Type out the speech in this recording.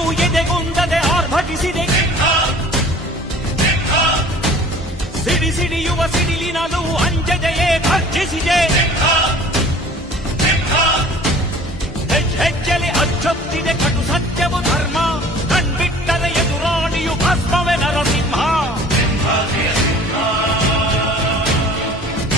ಇದು ಎದೆಗೊಂದದೆ ಆರ್ಭಟಿಸಿದೆ ಸಿಡಿ ಸಿಡಿಯುವ ಸಿಡಿಲಿನಲ್ಲೂ ಅಂಜದೆಯೇ ಭರ್ಜಿಸಿದೆ